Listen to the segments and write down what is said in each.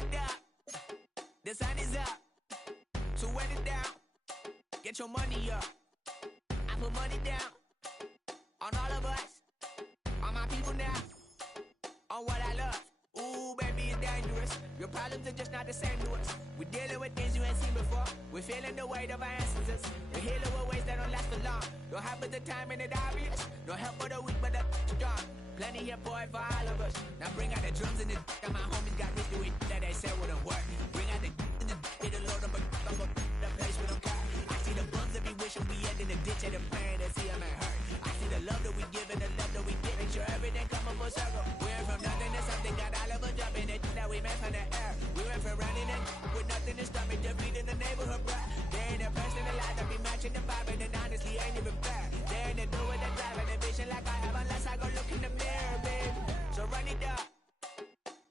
it up. The sun is up. So wet it down. Get your money up. I put money down on all of us, on my people now, on what I love. Ooh, baby, it's dangerous. Your problems are just not the same to us. We're dealing with things you ain't seen before. We're feeling the weight of our ancestors. We're healing with ways that don't last for long. Don't have but the time and it obvious. No help for the weak, but the strong. Plenty here for it for all of us. Now bring out the drums and the and my homies got this to it that they said wouldn't work. Bring out the and the hit a load of the place with them car. I see the bums that be wishing we end in the ditch and the praying to see them ain't hurt. I see the love that we give and the love that we get. Make sure everything come up full circle. We're from nothing to something, got all of us jumping it that we made from the air. We went from running it with nothing to stop it, defeating the neighborhood bruh. There ain't a person alive that be matching the vibe, and honestly ain't even fair. There ain't a do with the drive and the vision like I have unless I go look in the mirror, babe. So run it up,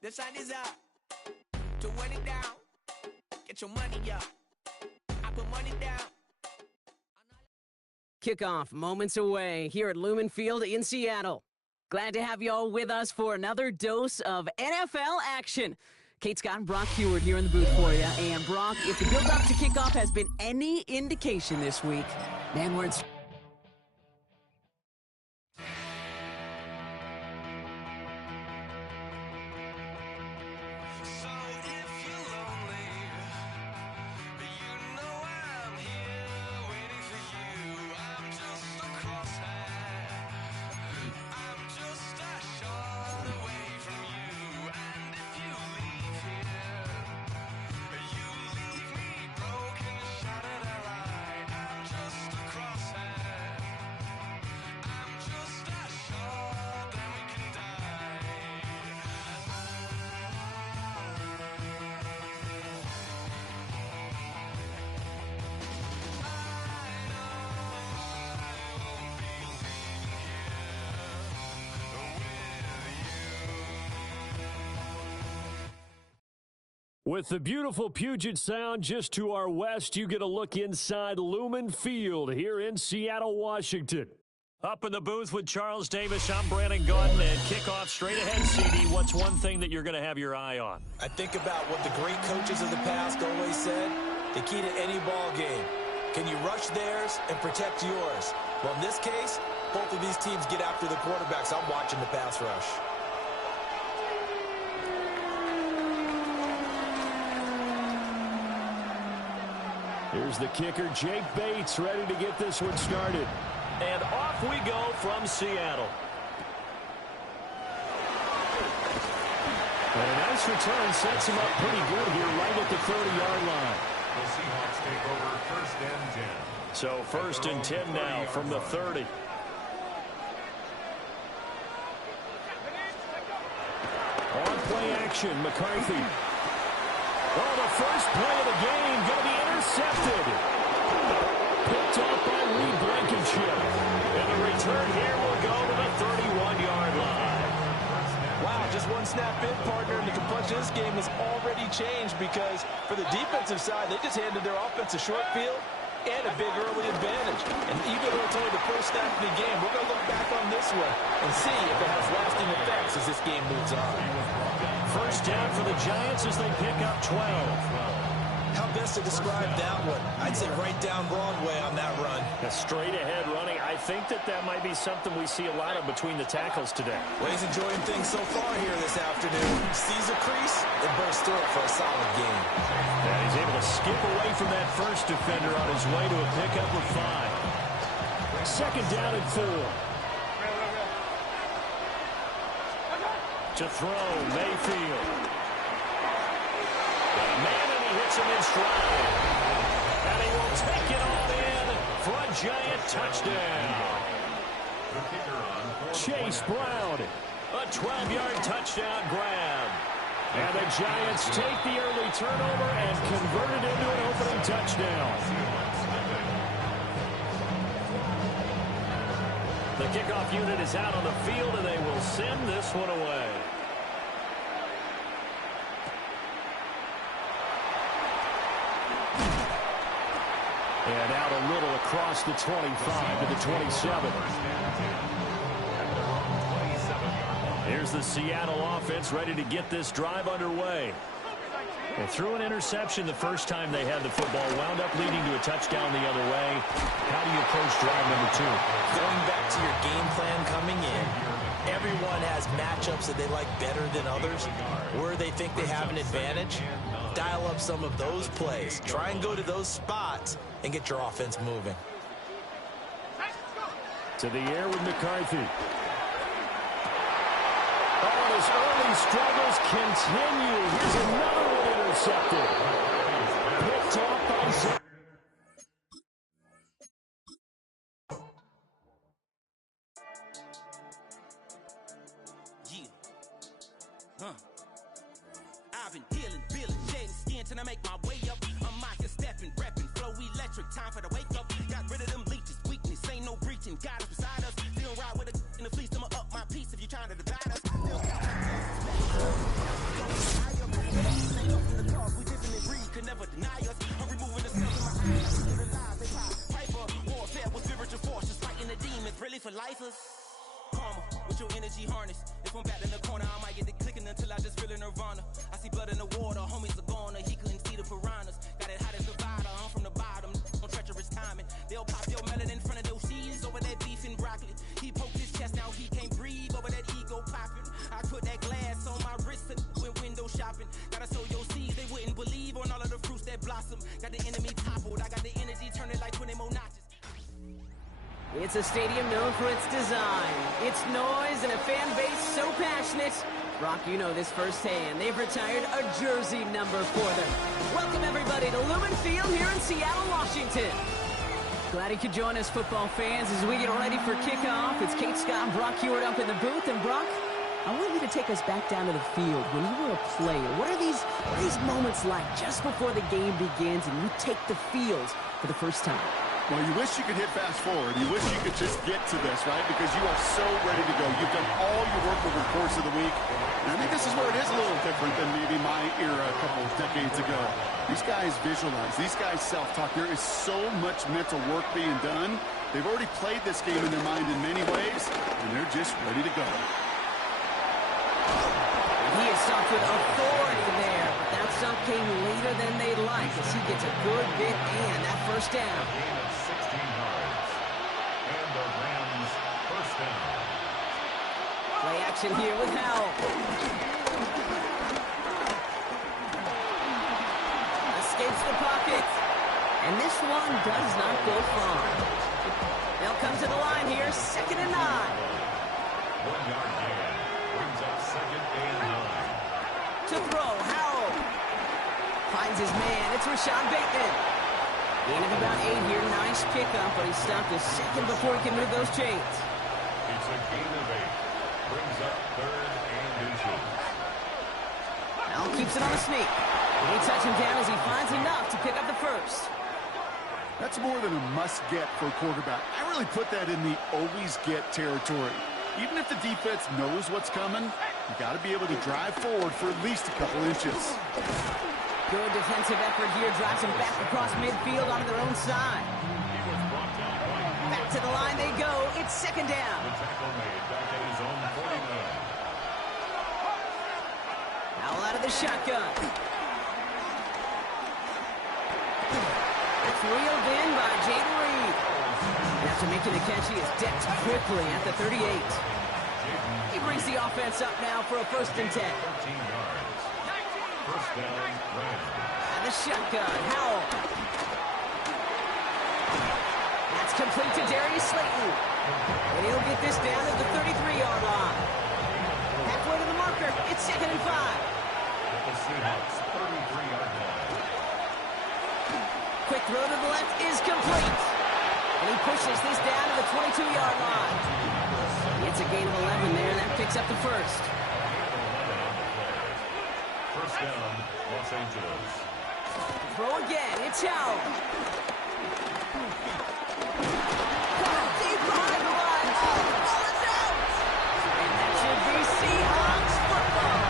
the sun is up. To win it down, get your money up. I put money down. Kickoff moments away here at Lumen Field in Seattle. Glad to have you all with us for another dose of NFL action. Kate Scott and Brock Heward here in the booth for you. And Brock, if the build-up to kickoff has been any indication this week, man, we're in... With the beautiful Puget Sound just to our west, you get a look inside Lumen Field here in Seattle, Washington. Up in the booth with Charles Davis, I'm Brandon Gaudin, and kickoff straight ahead, CD. What's one thing that you're going to have your eye on? I think about what the great coaches of the past always said. The key to any ball game. Can you rush theirs and protect yours? Well, in this case, both of these teams get after the quarterbacks. I'm watching the pass rush. Here's the kicker, Jake Bates, ready to get this one started. And off we go from Seattle. And a nice return sets him up pretty good here right at the 30-yard line. The Seahawks take over first and 10. So first and 10 now from the 30. On play action, McCarthy. Oh, the first play of the game going to be intercepted. Picked off by Reed Blankenship. And the return here will go to the 31-yard line. Wow, just one snap in, partner, and the complexion of this game has already changed because for the defensive side, they just handed their offense a short field and a big early advantage. And even though it's only the first snap of the game, we're going to look back on this one and see if it has lasting effects as this game moves on. First down for the Giants as they pick up 12. How best to describe that one? I'd say right down Broadway on that run. A straight ahead running. I think that might be something we see a lot of between the tackles today. Well, he's enjoying things so far here this afternoon. Sees a crease and bursts through it for a solid game. And he's able to skip away from that first defender on his way to a pickup of 5. Second down and 4. To throw, Mayfield. Got a man, and he hits him in stride. And he will take it all in for a Giant touchdown. Chase Brown, a 12-yard touchdown grab. And the Giants take the early turnover and convert it into an opening touchdown. The kickoff unit is out on the field, and they will send this one away. And out a little across the 25 to the 27. Here's the Seattle offense ready to get this drive underway. They threw an interception the first time they had the football, wound up leading to a touchdown the other way. How do you approach drive number 2? Going back to your game plan coming in, everyone has matchups that they like better than others, where they think they have an advantage. Dial up some of those plays. Try and go to those spots and get your offense moving. To the air with McCarthy. Oh, and his early struggles continue. Here's another one intercepted. Picked off by Zach. I've been healing, feeling, shedding skin till I make my way up. I'm out here stepping, repping, flow electric, time for the wake up. Got rid of them leeches, weakness, ain't no breaching. God is beside us, still ride with a in the fleece. I'ma up my piece if you trying to divide us. We different in breed, could never deny us. I'm removing the cells in my eyes, I see the lies they pop. Hyper warfare with spiritual forces, fighting the demons, really for lifers. Karma, with your energy harness. If I'm back in the corner, I might get the clicking until I just feel a nirvana. I see blood in the water, homies are gone, he couldn't see the piranhas. Got it hot as Nevada, I'm from the bottom, on treacherous timing. They'll pop your melon in front of those seeds over that beef and broccoli. He poked his chest, now he can't breathe over that ego popping. I put that glass on my wrist and went window shopping. Gotta sow your seeds, they wouldn't believe on all of the fruits that blossom. Got the enemy toppled, I got the energy turning like 20 more notches. It's a stadium known for its design, its noise, and a fan base so passionate. Brock, you know this firsthand. They've retired a jersey number for them. Welcome, everybody, to Lumen Field here in Seattle, Washington. Glad you could join us, football fans, as we get ready for kickoff. It's Kate Scott and Brock Hewitt up in the booth. And, Brock, I want you to take us back down to the field. When you were a player, what are these moments like just before the game begins and you take the field for the first time? Well, you wish you could hit fast forward. You wish you could just get to this, right? Because you are so ready to go. You've done all your work over the course of the week. And I think this is where it is a little different than maybe my era a couple of decades ago. These guys visualize. These guys self-talk. There is so much mental work being done. They've already played this game in their mind in many ways, and they're just ready to go. He is stopped with authority there. But that stop came later than they'd like as he gets a good bit and that first down. Play action here with Howell. Escapes the pocket. And this one does not go far. They'll come to the line here, 2nd and 9. 1 yard gain. Brings up 2nd and 9. To throw, Howell. Finds his man. It's Rashad Bateman. Gain of about 8 here. Nice pickup, but he stopped a second before he can move those chains. It's a gain of 8. Brings up 3rd and inches. Howell keeps it on a sneak. They touch him down as he finds enough to pick up the first. That's more than a must-get for a quarterback. I really put that in the always-get territory. Even if the defense knows what's coming, you got to be able to drive forward for at least a couple inches. Good defensive effort here. Drives them back across midfield onto their own side. Back to the line they go. It's 2nd down. The tackle made back at his own 49. Howell out of the shotgun. It's reeled in by Jaden Reed. And after making the catch, he is decked quickly at the 38. He brings the offense up now for a 1st and 10. 13 yards. First down, Rams. And the shotgun, Howell. That's complete to Darius Slayton. And he'll get this down at the 33-yard line. Halfway to the marker, it's 2nd and 5. At the Seahawks' 33-yard line. Quick throw to the left is complete. And he pushes this down to the 22-yard line. It's a gain of 11 there, and that picks up the first. First down, Los Angeles. Throw again, it's Howell. Deep behind the line. Oh, the ball is out. And that should be Seahawks football.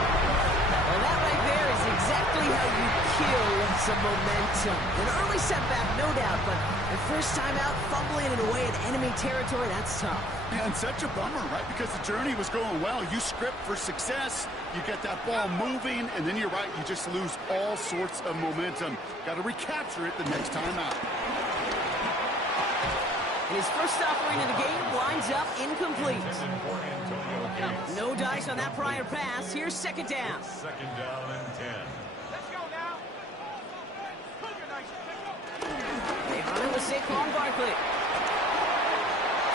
Well, that right there is exactly how you kill some momentum. An early setback, no doubt, but the first time out, fumbling it away in enemy territory, that's tough. Yeah, and such a bummer, right? Because the journey was going well. You script for success, you get that ball moving, and then you're right, you just lose all sorts of momentum. Got to recapture it the next time out. And his first offering of the game winds up incomplete. No dice on that prior pass. Here's second down. Second down and 10. They run it with Saquon Barkley.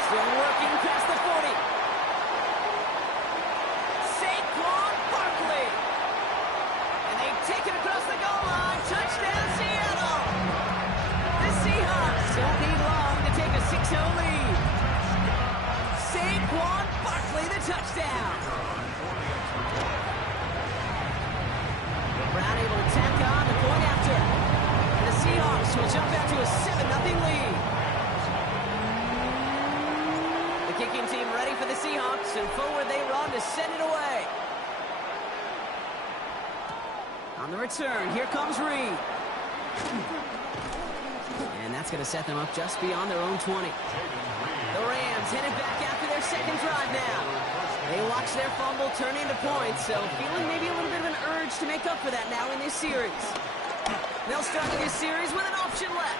Still working past the 40. Saquon Barkley. And they take it across the goal line. Touchdown, Seattle. The Seahawks don't need long to take a 6-0 lead. Saquon Barkley, the touchdown. Brown able to tack on the point after. And the Seahawks will jump out to a 7-0 lead. The kicking team ready for the Seahawks, and forward they run to send it away. On the return, here comes Reed. And that's going to set them up just beyond their own 20. The Rams headed back after their second drive now. They watch their fumble turn into points, so feeling maybe a little bit of an urge to make up for that now in this series. They'll start this series with an option left.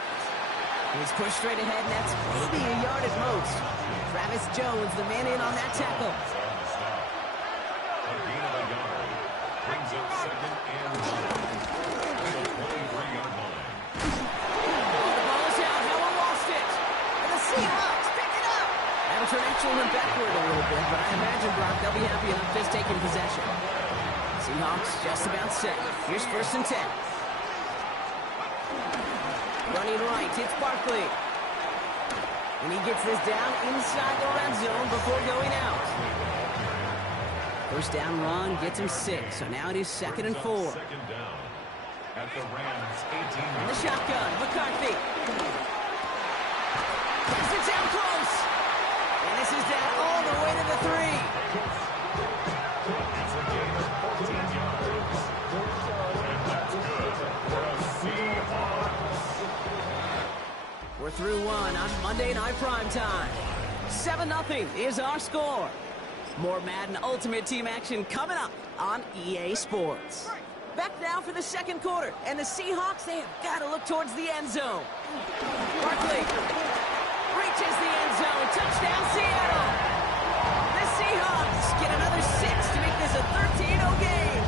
He's pushed straight ahead, and that's maybe a yard at most. Travis Jones, the man in on that tackle. A gain of a yard. Brings up second and 1. The 23-yard line. The ball is out. Howell lost it. And the Seahawks pick it up. Everton actually went backward a little bit, but I imagine, Brock, they'll be happy enough just taking possession. Seahawks just about set. Here's first and 10. Running right, it's Barkley. And he gets this down inside the red zone before going out. First down run gets him 6, so now it is second and 4. Second down at the Rams 18. And the shotgun, McCarthy. Brings it down close. And this is down all the way to the 3. It's a gain of 14 yards. And that's good for a Seahawks. We're through one on Monday Night Primetime. 7-0 is our score. More Madden Ultimate Team action coming up on EA Sports. Back now for the second quarter, and the Seahawks, they have got to look towards the end zone. Barkley reaches the end zone. Touchdown, Seattle. The Seahawks get another 6 to make this a 13-0 game.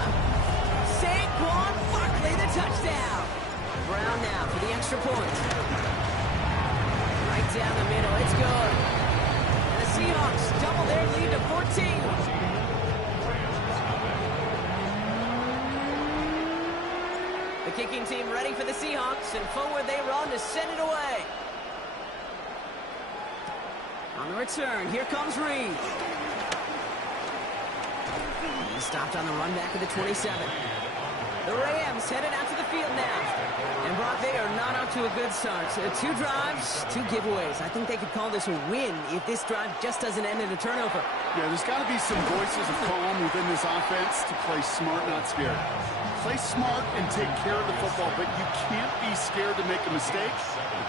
Saquon Barkley, the touchdown. Brown now for the extra point. Right down the middle, it's good. And the Seahawks double their lead to 14. The kicking team ready for the Seahawks, and forward they run to send it away. On the return, here comes Reed. He's stopped on the run back of the 27. The Rams headed out to the field now. And Brock, they are not off to a good start. 2 drives, 2 giveaways. I think they could call this a win if this drive just doesn't end in a turnover. Yeah, there's got to be some voices of calm within this offense to play smart, not scared. Play smart and take care of the football, but you can't be scared to make a mistake.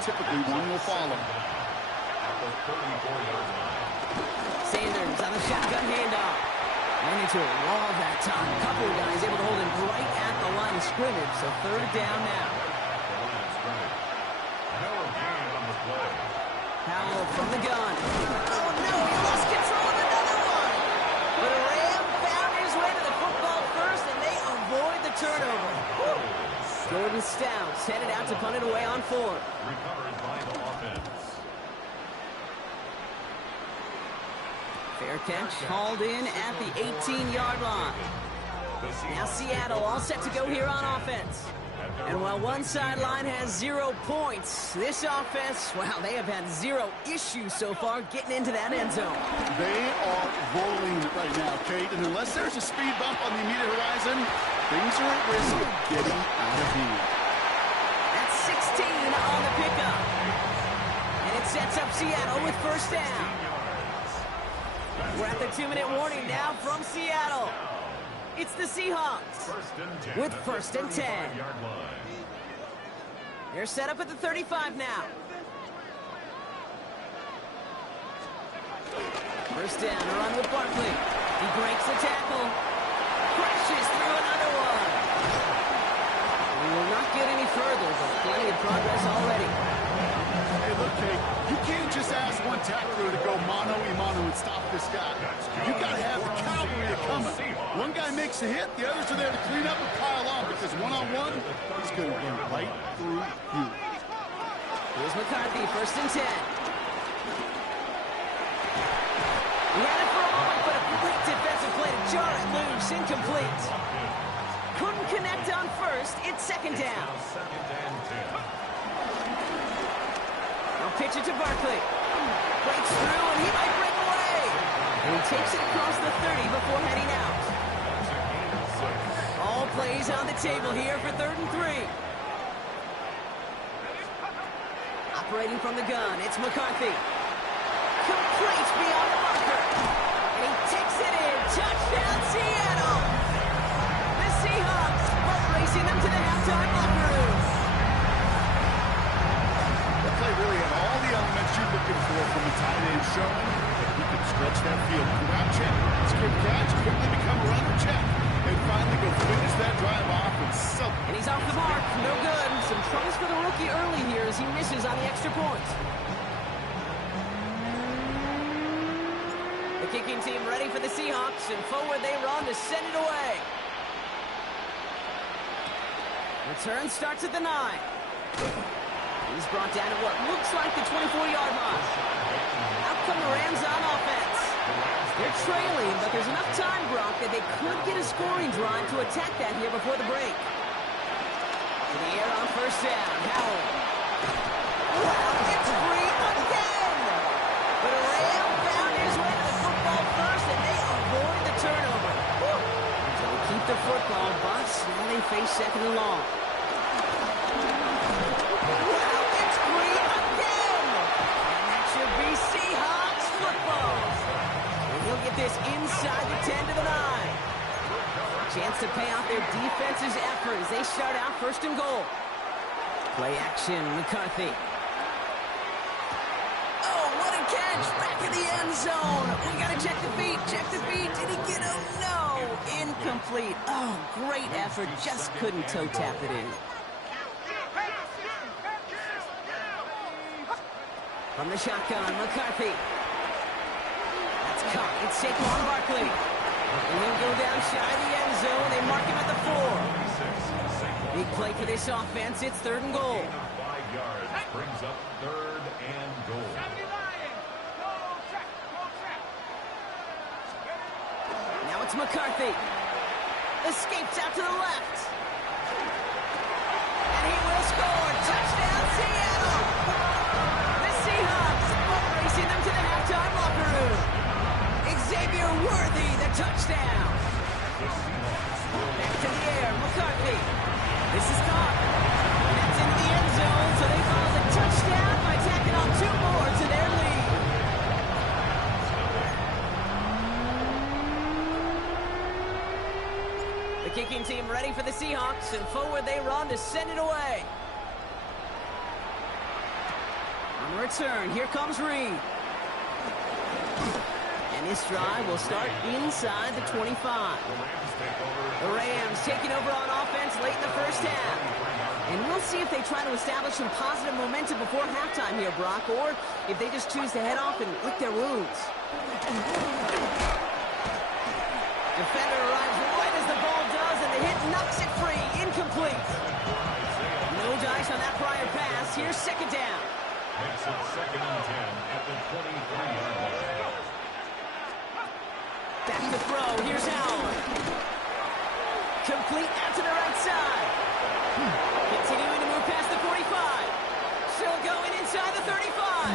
Typically, one will follow. At the 34-yard line. Sanders on the shotgun handoff. Ran into a wall that time. A couple of guys able to hold him right at the line of scrimmage, so third down now. No gain on the play. Howell from the gun. Oh, no, he lost control of another one. But Ram found his way to the football first, and they avoid the turnover. Woo. Jordan Stouts headed out to punt it away on 4. Recovered by the offense. Fair catch, hauled in at the 18-yard line. Now Seattle all set to go here on offense. And while one sideline has 0 points, this offense, well, they have had 0 issues so far getting into that end zone. They are rolling right now, Kate, and unless there's a speed bump on the immediate horizon, things are at risk of getting out of hand. That's 16 on the pickup. And it sets up Seattle with first down. We're at the 2-minute warning now from Seattle. It's the Seahawks with first and 10. They're set up at the 35 now. First down, a run with Barkley. He breaks the tackle. Crashes through another one. We will not get any further, but plenty of progress already. Hey, look, Kate, you can't just ask one tackler to go mano-a-mano and stop this guy. You got to have the cavalry coming. One guy makes a hit, the others are there to clean up and pile on, because one-on-one, he's going to run right through you. Here's McCarthy, first and 10. He had it for a moment, but a great defensive play to jar it loose, incomplete. Couldn't connect on first, it's second down. Now pitch it to Barkley. Breaks through, and he might break away. And he takes it across the 30 before heading out. All plays on the table here for 3rd and 3. Operating from the gun, it's McCarthy. Complete beyond the marker. And he takes it in. Touchdown, Seattle. The Seahawks are racing them to the halftime locker room. The play really had all the elements you're looking for from a tight end showing that he could stretch that field. Grab check, skip catch, quickly become a runner check, and finally go finish that drive off with something. And he's off the mark. No good. Some troubles for the rookie early here as he misses on the extra point. The kicking team ready for the Seahawks, and forward they run to send it away. Return starts at the 9. He's brought down at what looks like the 24-yard line. Out come the Rams on offense. They're trailing, but there's enough time, Brock, that they could get a scoring drive to attack that here before the break. To the air on first down. Howell. Wow, it's free again! But a Ram found his way to the football first, and they avoid the turnover. Woo. So they keep the football, but now they face 2nd and long. Wow, it's free again! And that should be Seahawks football. And he'll get this inside the 10 to the 9. Chance to pay off their defense's effort as they start out 1st and goal. Play action, McCarthy. Oh, what a catch! Back in the end zone. We gotta check the feet. Check the feet. Did he get him? No. Incomplete. Oh, great effort. Just couldn't toe tap it in. From the shotgun, McCarthy. That's caught. It's Saquon Barkley. And he'll go down shy of the end zone. They mark him at the 4. Big play for this offense. It's 3rd and goal. 5 yards brings up 3rd and goal. Now it's McCarthy. Escapes out to the left. And he will score. Touchdown, Seattle. The Seahawks are racing them to the halftime locker room. Xavier Worthy, the touchdown. Back to the air, McCarthy. This is caught. That's into the end zone, so they call it a touchdown by tacking on 2 more to their lead. The kicking team ready for the Seahawks, and forward they run to send it away. On the return, here comes Reed. And this drive will start inside the 25. The Rams taking over on offense late in the first half. And we'll see if they try to establish some positive momentum before halftime here, Brock, or if they just choose to head off and lick their wounds. Defender arrives right as the ball does, and the hit knocks it free. Incomplete. No dice on that prior pass. Here's 2nd down. Makes it 2nd and 10 at the 23-yard line. Back to throw. Here's Howell. Complete out to the right side. Continuing to move past the 45. Still going inside the 35.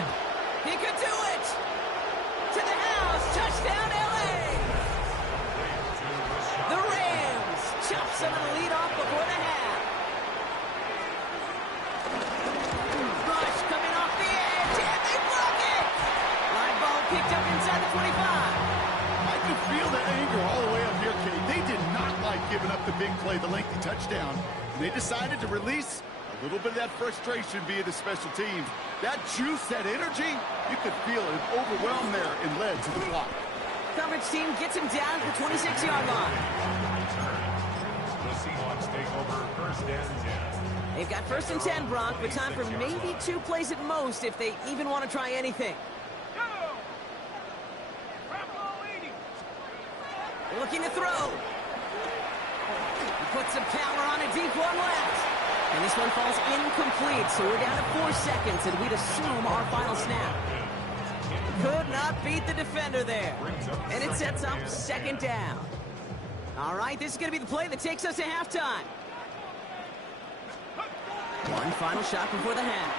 He could do it. To the house. Touchdown, L.A. The Rams chop some of the lead off before the half. Rush coming off the edge. And they block it. Line ball picked up inside the 25. I can feel the anger all the way up here, Kate. They did not like giving up the big play, the lengthy touchdown. And they decided to release a A little bit of that frustration via the special teams. That juice, that energy, you could feel it overwhelmed there and led to the block. Coverage team gets him down to the 26-yard line. The Seahawks take over first and 10. They've got first and 10, Brock, but time for maybe 2 plays at most if they even want to try anything. Looking to throw. He puts some power on a deep one left. And this one falls incomplete, so we're down to 4 seconds, and we'd assume our final snap. Could not beat the defender there. And it sets up second down. All right, this is going to be the play that takes us to halftime. One final shot before the half.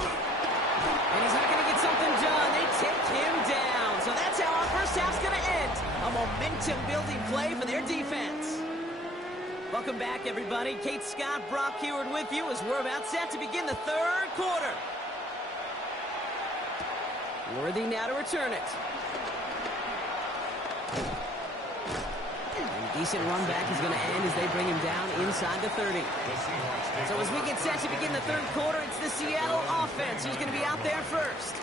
And he's not going to get something done. They take him down. So that's how our first half's going to end. A momentum-building play for their defense. Welcome back, everybody. Kate Scott, Brock Heward with you as we're about set to begin the third quarter. Worthy now to return it. And decent run back is going to end as they bring him down inside the 30. So as we get set to begin the third quarter, it's the Seattle offense who's going to be out there first.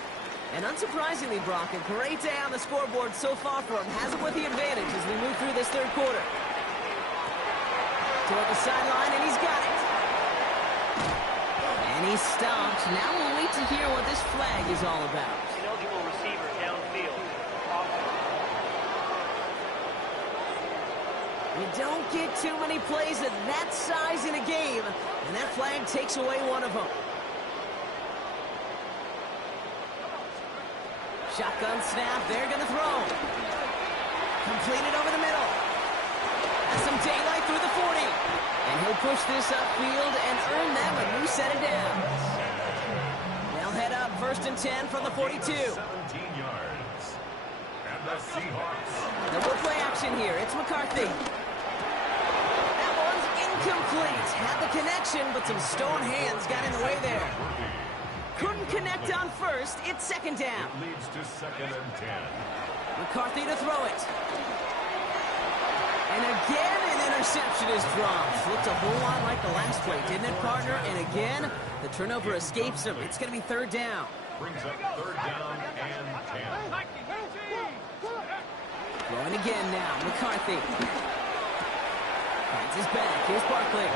And unsurprisingly, Brock, a great day on the scoreboard so far for him. Has him with the advantage as we move through this third quarter. Toward the sideline, and he's got it. And he stopped. Now we'll wait to hear what this flag is all about. Ineligible receiver downfield. You don't get too many plays of that size in a game, and that flag takes away one of them. Shotgun snap, they're going to throw. Completed over the middle. Has some daylight through the 40. And he'll push this upfield and earn them a new set of downs. They'll head up first and 10 from the 42. 17 yards. And the Seahawks. Now we'll play action here. It's McCarthy. That one's incomplete. Had the connection, but some stone hands got in the way there. Couldn't connect on first. It's second down. It leads to second and 10. McCarthy to throw it. And again, an interception is dropped. Looked a whole lot like the last play, didn't it, partner? And again, the turnover escapes him. It's going to be third down. Brings up third down and 10. Throwing again now, McCarthy. Finds his back. Here's Barkley.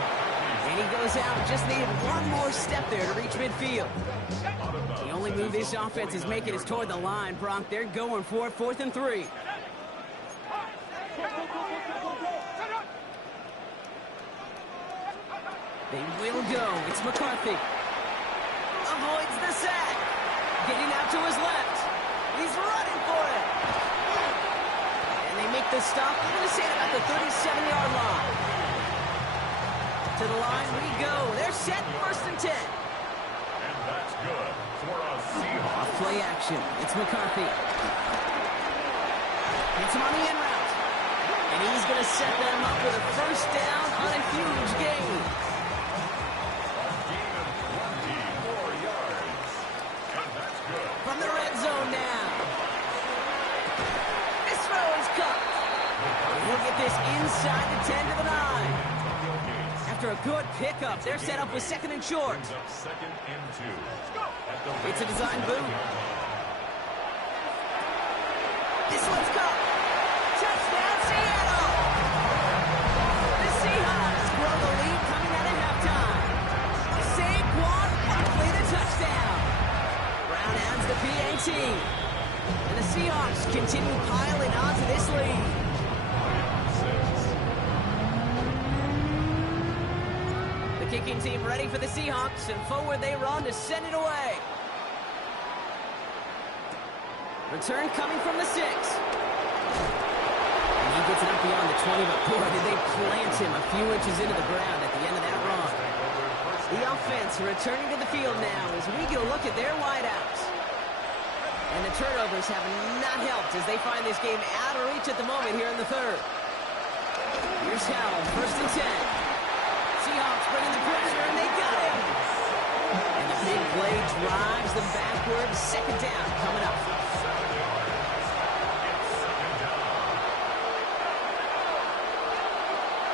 And he goes out. Just needed one more step there to reach midfield. The only move this offense is making is toward the line, Brock. They're going for it, 4th and 3. They will go. It's McCarthy. Avoids the sack. Getting out to his left. He's running for it. And they make the stop. I'm going to say about the 37-yard line. To the line we go. They're set first and 10. And that's good for a Seahawks. Play action. It's McCarthy. Gets him on the in route. And he's going to set them up with a first down on a huge gain. From the red zone now. This throw is caught. He'll get this inside the 10 to the 9. After a good pickup, they're set up with second and short. Second and 2. It's a design boot. This one's caught. Touchdown, Seattle! The Seahawks grow the lead coming out of halftime. Saquon Barkley the touchdown. Brown adds the PAT. And the Seahawks continue piling onto this lead. The kicking team ready for the Seahawks, and forward they run to send it away. Return coming from the 6. And he gets it up beyond the 20, but boy, did they plant him a few inches into the ground at the end of that run. The offense returning to the field now as we get a look at their wideouts. And the turnovers have not helped as they find this game out of reach at the moment here in the third. Here's Howell, first and 10. Seahawks bringing the pressure, and they got him. And the big play drives them backwards. Second down coming up.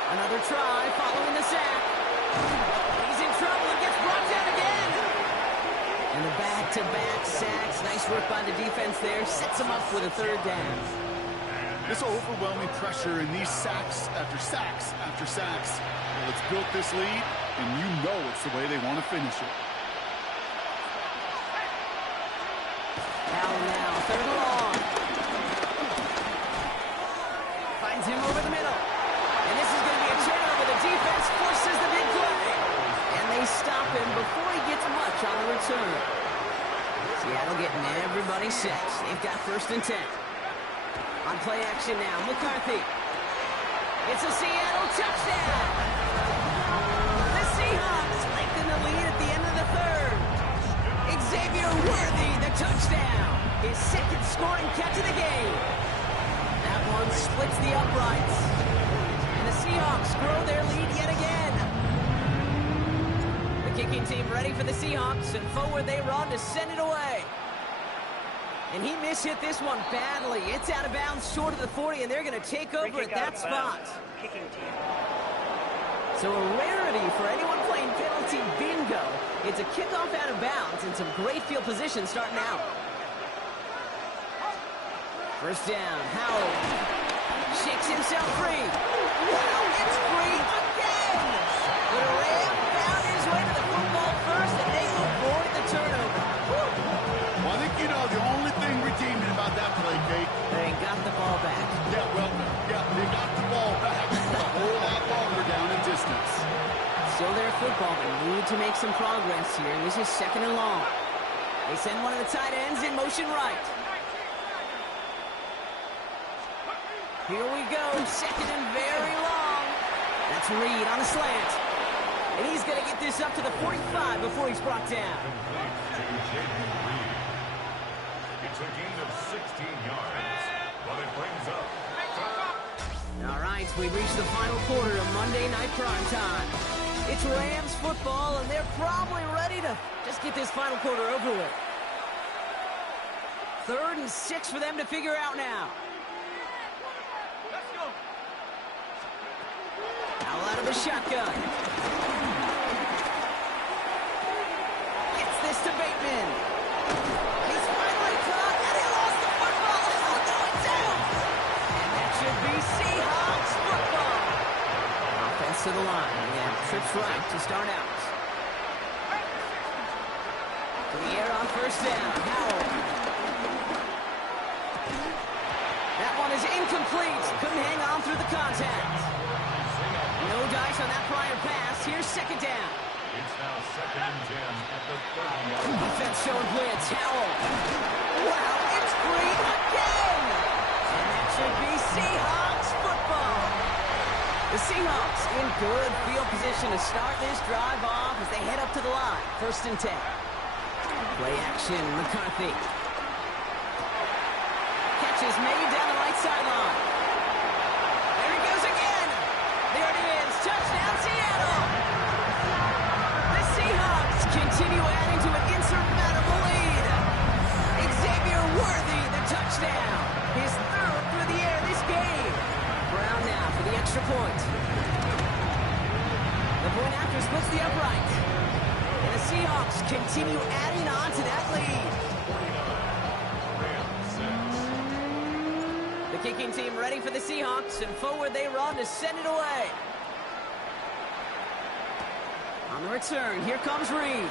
Another try following the sack. He's in trouble and gets And the back-to-back sacks. Nice work by the defense there. Sets them up with a third down. This overwhelming pressure and these sacks after sacks after sacks. Well, it's built this lead, and you know it's the way they want to finish it. Allen now, third and long. Finds him over the middle. And this is going to be a turnover. The defense forces the big play. And they stop him before he gets much on the return. Seattle getting everybody set. They've got 1st and 10. On play action now, McCarthy. It's a Seattle touchdown. The Seahawks lengthen the lead at the end of the third. Xavier Worthy, the touchdown. His 2nd scoring catch of the game. That one splits the uprights. And the Seahawks grow their lead yet again. The kicking team ready for the Seahawks, and forward they run to send it away. And he mishit this one badly. It's out of bounds short of the 40, and they're going to take over at that spot. Kicking team. So a rarity for anyone playing penalty bingo. It's a kickoff out of bounds and some great field position starting out. 1st down, Howell shakes himself free. Wow, it's free again! The Ram found his way to the football first, and they avoid the turnover. Woo. Well, I think you know the only thing redeeming about that play, Kate. They got the ball back. Yeah, well, yeah, they got the ball back a whole lot longer down in distance. Still their football, but need to make some progress here. And this is 2nd and long. They send one of the tight ends in motion right. Here we go, 2nd and very long. That's Reed on a slant. And he's going to get this up to the 45 before he's brought down. It's a gain of 16 yards, but it brings up. All right, we've reached the final quarter of Monday Night Primetime. It's Rams football, and they're probably ready to just get this final quarter over with. 3rd and 6 for them to figure out now. Now out of a shotgun. Gets this to Bateman. He's finally caught, and he lost the football. Oh, no, it's out. And that should be Seahawks football. Offense to the line. Yeah, trips right to start out. To the air on 1st down. Howell. That one is incomplete. Couldn't hang on through the contact. No dice on that prior pass. Here's 2nd down. It's now 2nd and 10 at the 30-yard line. Defense showing blitz. Howell. Wow, it's free again. And that should be Seahawks football. The Seahawks in good field position to start this drive off as they head up to the line. 1st and 10. Play action, McCarthy. Catch is made down the right sideline. There he goes again. There it is. Touchdown, Seattle. The Seahawks continue adding to an insurmountable lead. Xavier Worthy, the touchdown. His 3rd through the air this game. Brown now for the extra point. The point after splits the upright. And the Seahawks continue adding on to that lead. The kicking team ready for the Seahawks, and forward they run to send it away. On the return, here comes Reed.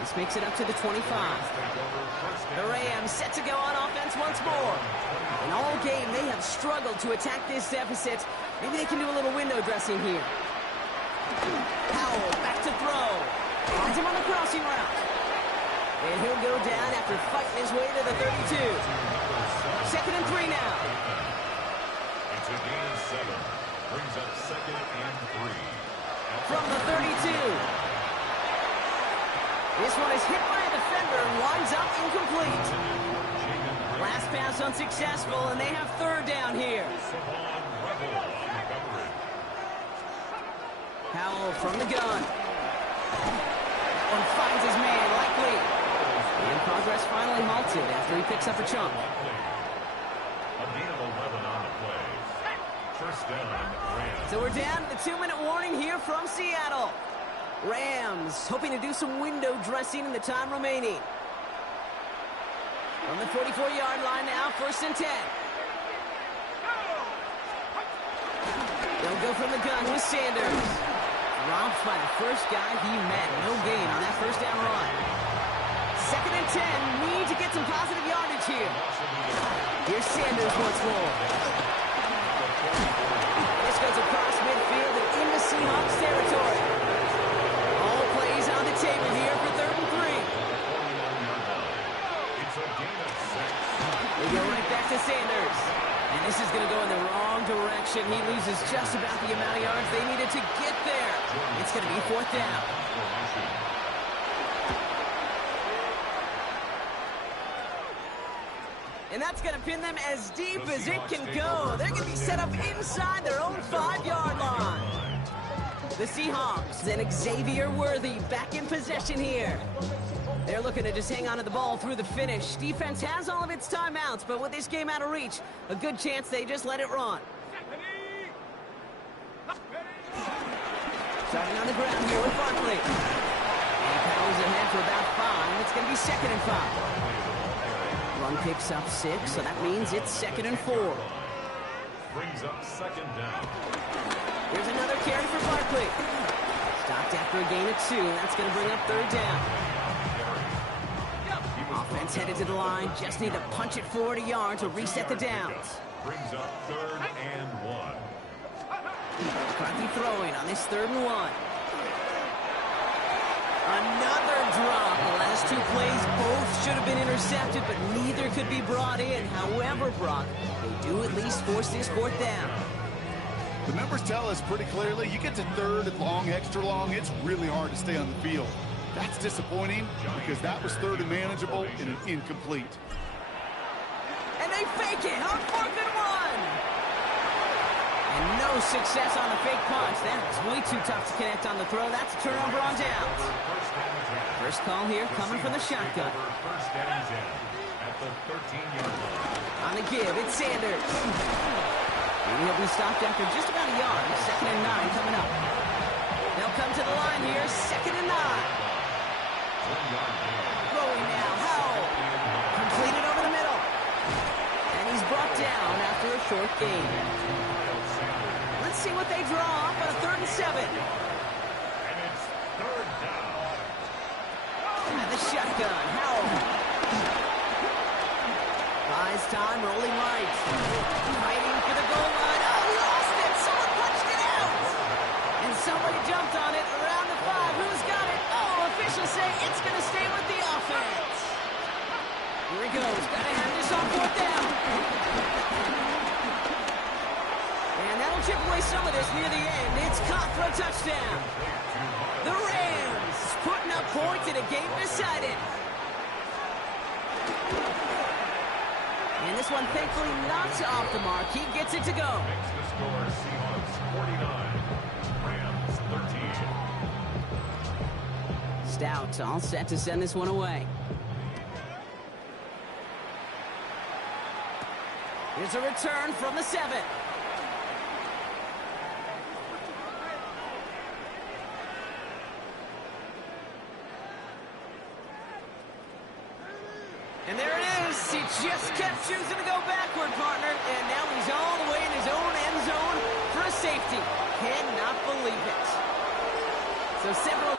This makes it up to the 25. The Rams set to go on offense once more. And all game, they have struggled to attack this deficit. Maybe they can do a little window dressing here. Howell back to throw. Finds him on the crossing route. And he'll go down after fighting his way to the 32. 2nd and 3 now. It's a gain of 7. Brings up 2nd and 3. From the 32. This one is hit by a defender and winds up incomplete. Last pass unsuccessful, and they have 3rd down here. Howell from the gun. That one finds his man, likely. And progress finally halted after he picks up a chunk. A gain of 11 on the play. 1st down, Rams. So we're down to the 2-minute warning here from Seattle. Rams hoping to do some window dressing in the time remaining. From the 44-yard line now, 1st and 10. They'll go from the gun with Sanders. Dropped by the first guy he met. No gain on that 1st down run. 2nd and 10. Need to get some positive yardage here. Here's Sanders once more. This goes across midfield and into Seahawks territory. All plays on the table here for 3rd and 3. They go right back to Sanders. And this is going to go in the wrong direction. He loses just about the amount of yards they needed to get there. It's going to be 4th down. And that's going to pin them as deep as it can go. They're going to be set up inside their own 5-yard line. The Seahawks and Xavier Worthy back in possession here. They're looking to just hang on to the ball through the finish. Defense has all of its timeouts, but with this game out of reach, a good chance they just let it run. Starting on the ground here with Barkley. And powers ahead for about 5. It's going to be 2nd and 5. Run picks up 6, so that means it's 2nd and 4. Brings up 2nd down. Here's another carry for Barkley. Stopped after a gain of 2. That's going to bring up 3rd down. Offense headed to the line. Just need to punch it forward a yard to reset the downs. Brings up 3rd and 1. McCarthy throwing on this 3rd and 1. Another drop. The last 2 plays both should have been intercepted, but neither could be brought in. However, Brock, they do at least force this 4th down. The numbers tell us pretty clearly, you get to 3rd and long, extra long, it's really hard to stay on the field. That's disappointing because that was 3rd and manageable and an incomplete. And they fake it on 4th and 1. And no success on the fake punch. That was way too tough to connect on the throw. That's a turnover on downs. First call here coming from the shotgun. First down at the 13-yard line. On the give, it's Sanders. And he'll be stopped after just about a yard. 2nd and 9 coming up. They'll come to the line here. 2nd and 9. Throwing now. Howell. Completed over the middle. And he's brought down after a short gain. Let's see what they draw up on a 3rd and 7. And it's 3rd down. And the shotgun. Howell. Buys time, rolling right. Fighting for the goal line. Oh, he lost it. Someone punched it out. And somebody jumped on it around the 5. Who's got it? Oh, officials say it's going to stay with the offense. Here he goes. Got to have this on 4th down. And that'll chip away some of this near the end. It's caught for a touchdown. The Rams putting up points in a game decided. And this one thankfully not off the mark. He gets it to go. Makes the score Seahawks 49, Rams 13. Stout all set to send this one away. Here's a return from the 7. And there it is. He just kept choosing to go backward, partner. And now he's all the way in his own end zone for a safety. Cannot believe it. So several